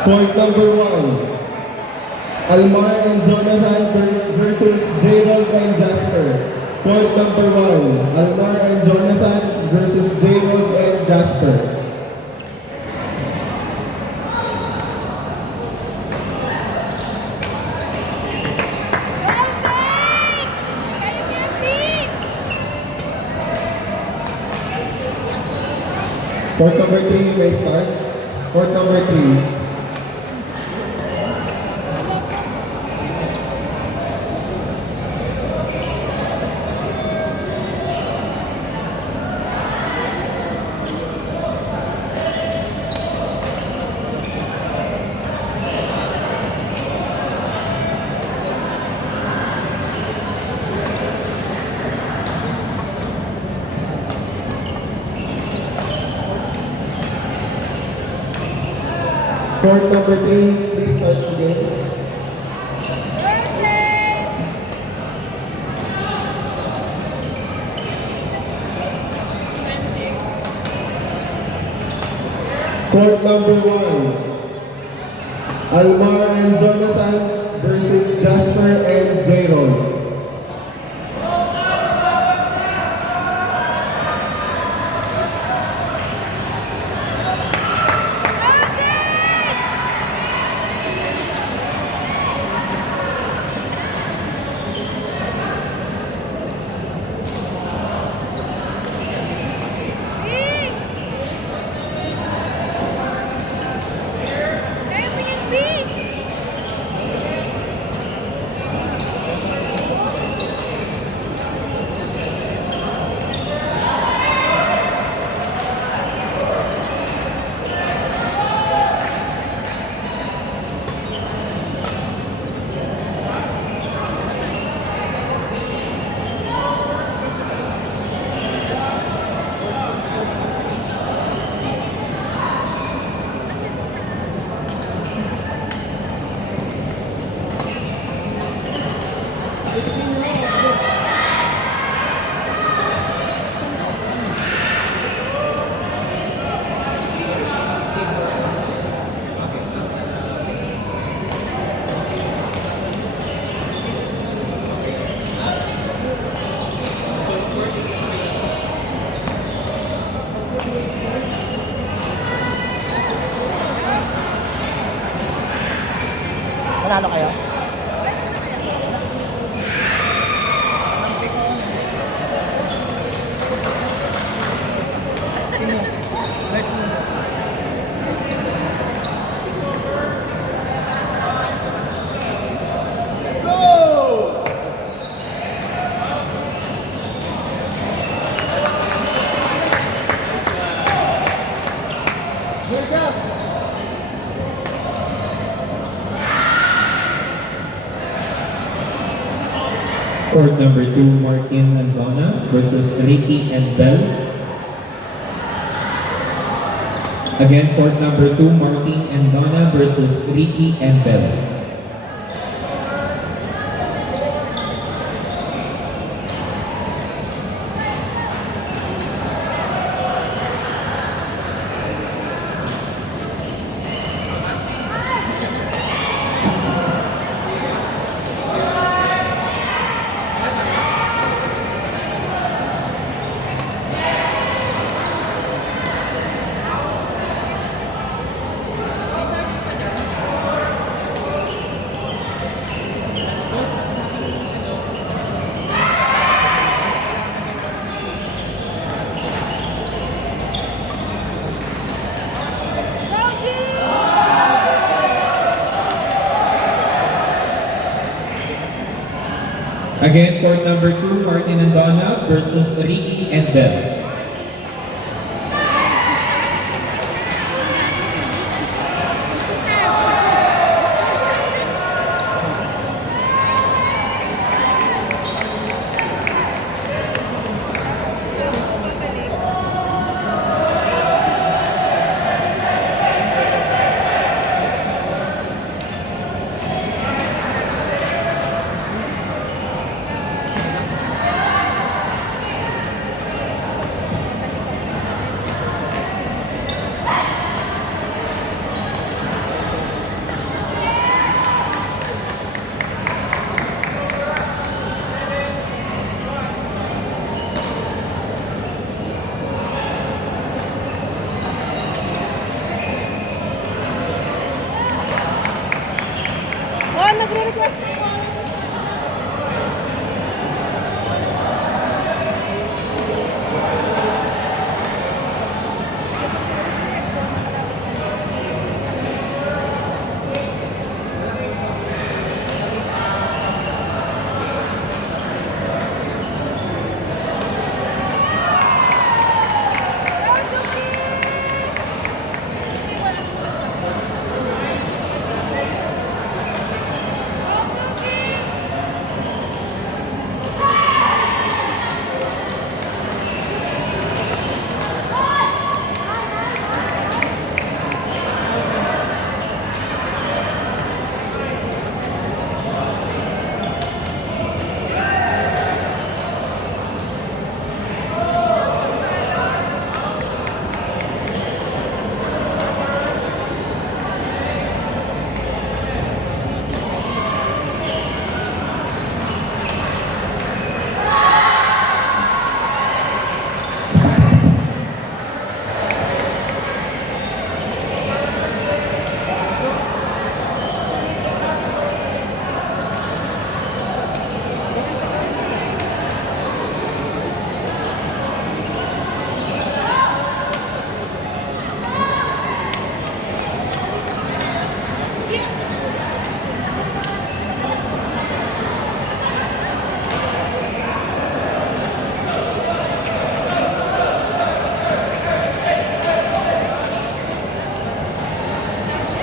Point number 1. Almar and Jonathan versus J-Rod and Jasper. Point number 1. Almar and Jonathan versus J-Rod and Jasper. Court number 3, you may start. Court number 3. Court number 3, please start again. Court number 1, Almar and Jonathan versus Jasper and J-Rod. Panalo kayo? Sino? Nice mo. Court number 2, Martin and Donna versus Ricky and Bell. Again, court number 2, Martin and Donna versus Ricky and Bell. Again, court number 2, Martin and Donna versus Ricky and Bell.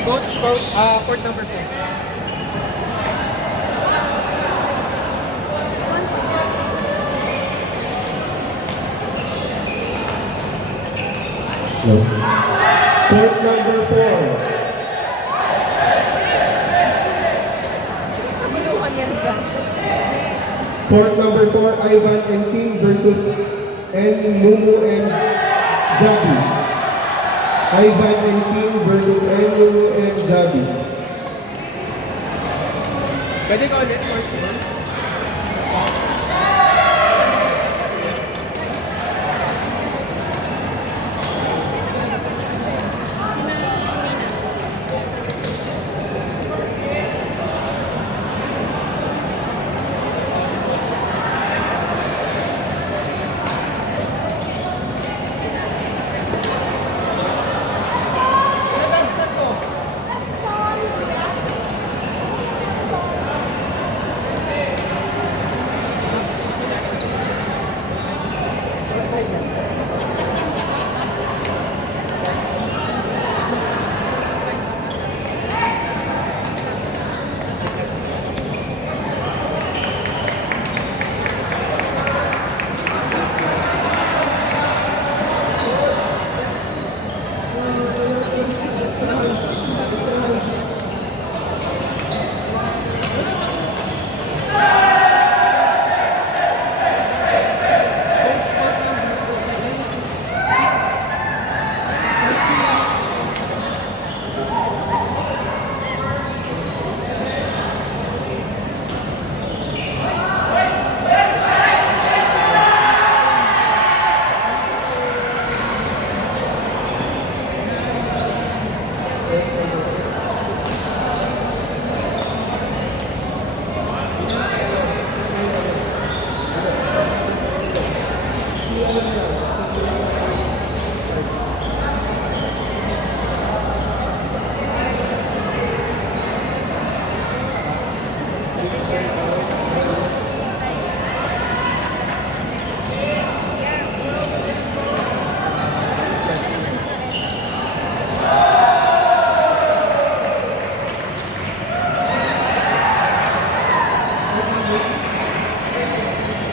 Court number 4. Court number 4. Binuhan yan siya. Court number 4, Ivan and King versus Mumu and Jabi. Ivan and King versus Mumu and Jabi. Pwede ka ulit, Court 4.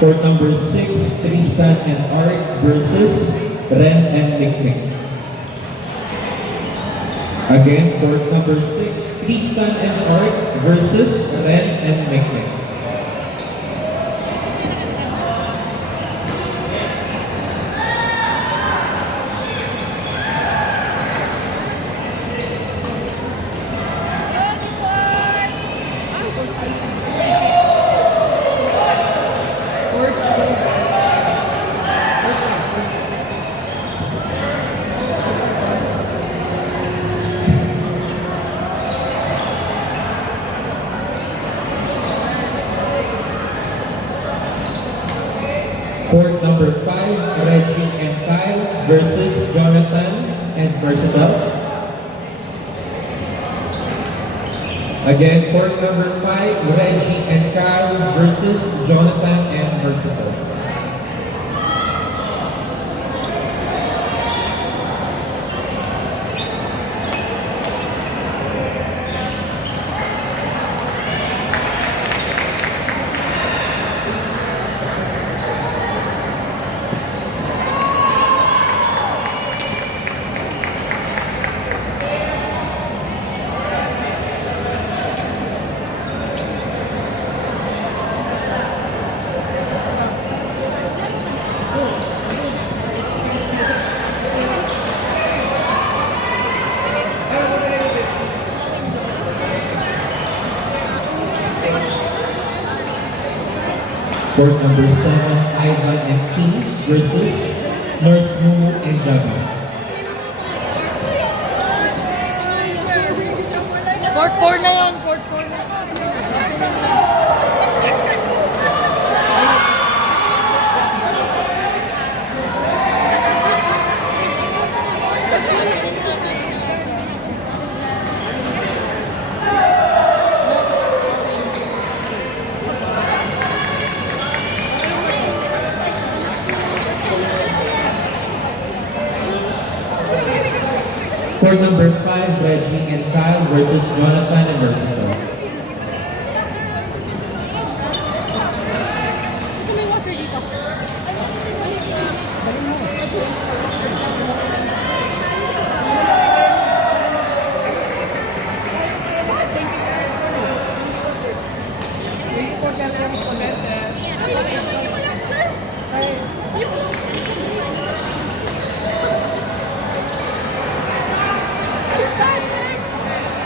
Court number 6, Tristan and Art versus Ren and Mikmik. Again, court number 6, Tristan and Art versus Ren and Mikmik. Court number 5, Reggie and Kyle versus Jonathan and Versatile. Again, court number 5, Reggie and Kyle versus Jonathan and Versatile. Court number 7, Ivan and King versus Nurse Mumu and Jabi. Court 4 na yun, court 4 na. Court court number 5, Reggie and Kyle versus Jonathan and Merciful. Ito may water dito.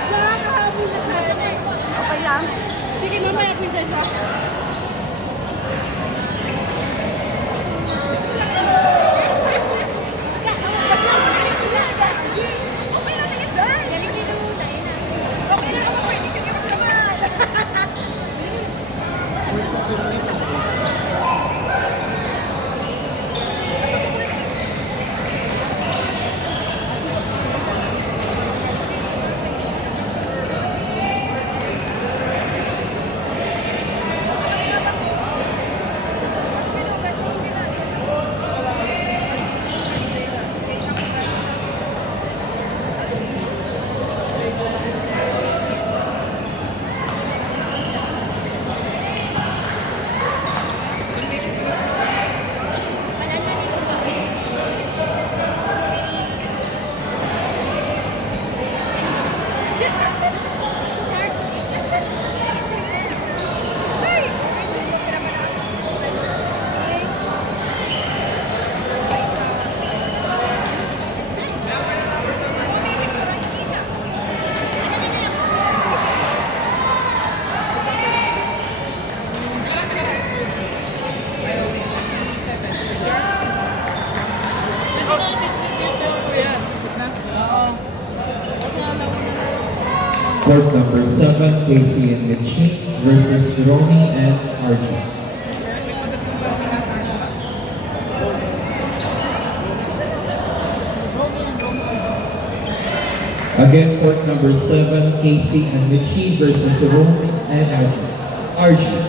Nakakahabol na sana eh. Okay lang. Sige, mamaya present ako. Court number 7, Casey and Mitchie versus Ronnie and Archie. Again, court number 7, Casey and Mitchie versus Ronnie and Archie.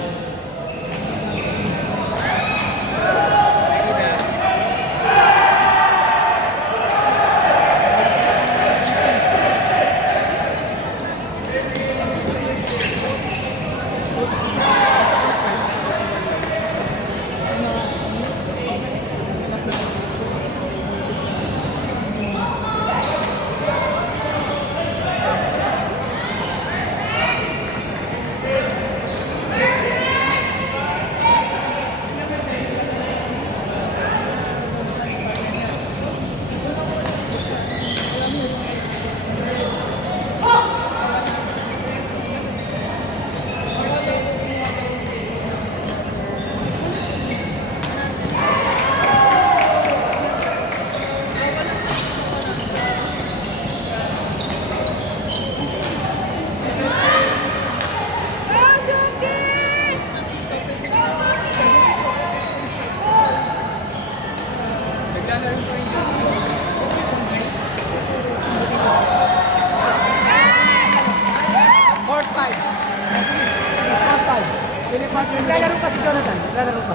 Naglalaro pa si Jonathan. Naglalaro pa.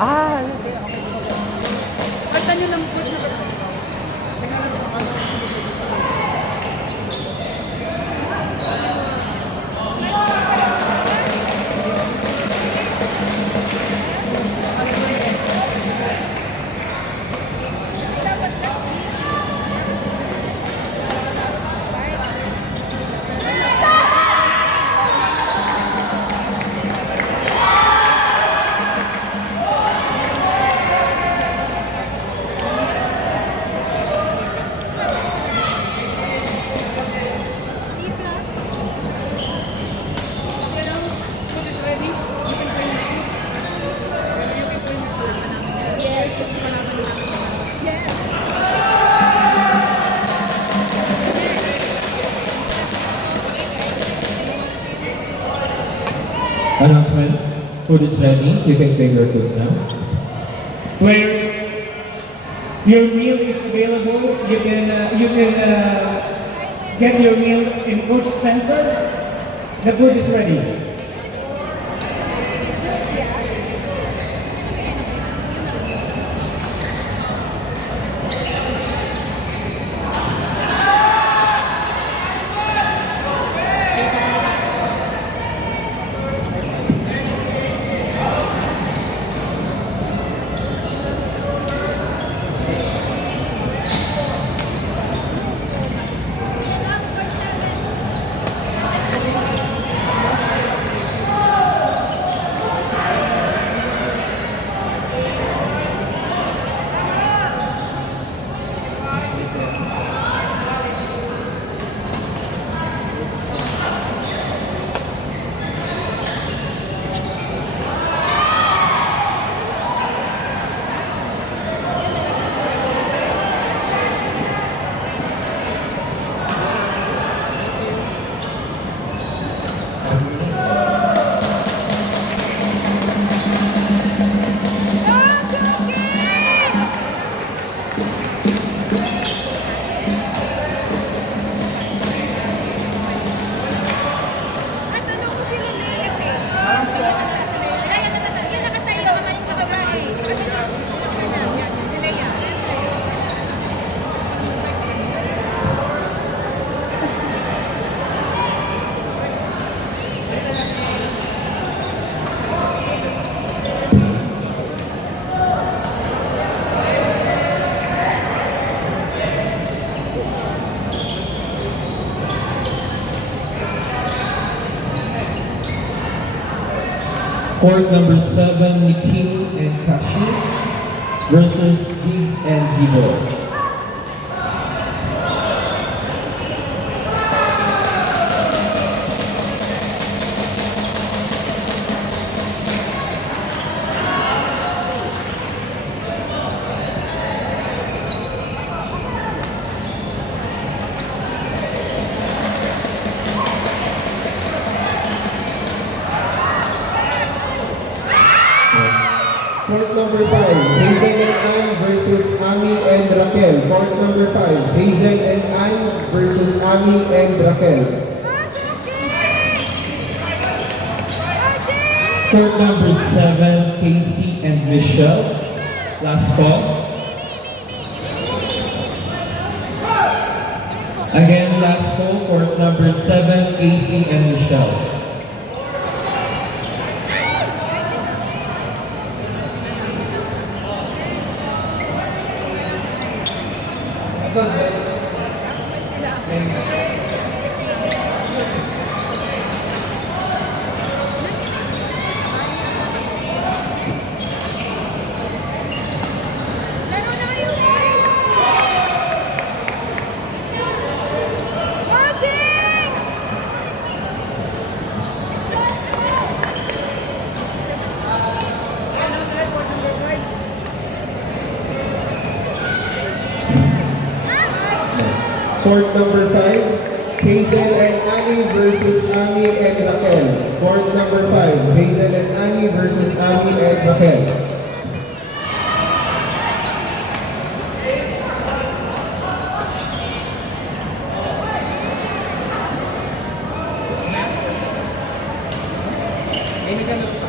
Okay. Pagta nyo ng coach na. Announcement. Food is ready. You can pay your foods now. Players, your meal is available. You can get your meal in Coach Spencer. The food is ready. Court number 7, Nikhil and Kashi versus Diggs and Gibo. Court number 5, Hazel and Ann versus Ami and Raquel. Court number 5, Hazel and Ann versus Ami and Raquel. Court number 7, Casey and Michelle. Last call. Again, last call. Court number 7, Casey and Michelle. Laro na kayo! Watching! Court number 5, Hazel and Annie versus Ami and Raquel. Court number 5, Hazel and Annie versus Ami and Raquel. Hindi ka